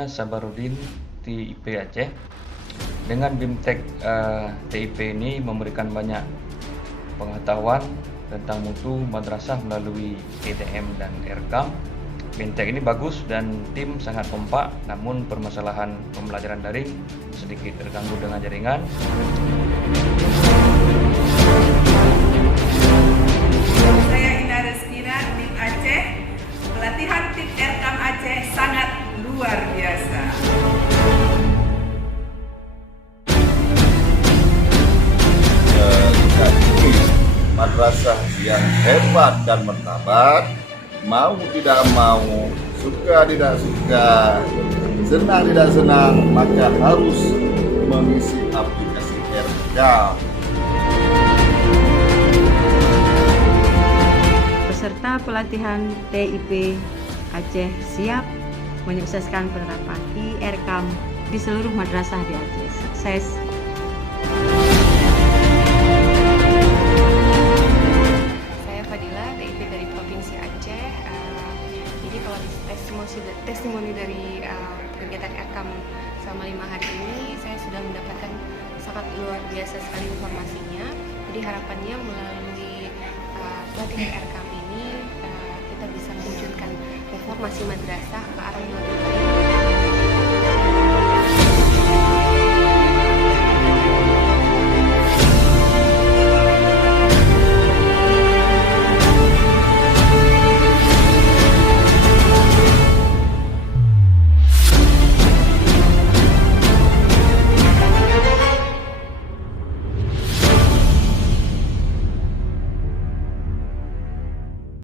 saya Sabarudin TIP Aceh. Dengan BIMTEK TIP ini memberikan banyak pengetahuan tentang mutu madrasah melalui EDM dan Erkam. BIMTEK ini bagus dan tim sangat kompak, namun permasalahan pembelajaran daring sedikit terganggu dengan jaringan. Saya Indah Reskina, tim Aceh. Pelatihan tim Erkam Aceh sangat luar biasa. Madrasah yang hebat dan martabat, mau tidak mau, suka tidak suka, senang tidak senang, maka harus mengisi aplikasi Erkam. Peserta pelatihan TIP Aceh siap menyukseskan penerapan Erkam di seluruh madrasah di Aceh. Sukses! Saya Fadila, TIP dari Provinsi Aceh. Jadi kalau testimoni dari kegiatan Erkam selama 5 hari ini, saya sudah mendapatkan sangat luar biasa sekali informasinya. Jadi harapannya melalui pelatihan Erkam ini kita bisa mewujudkan reformasi madrasah ke arah yang lebih baik.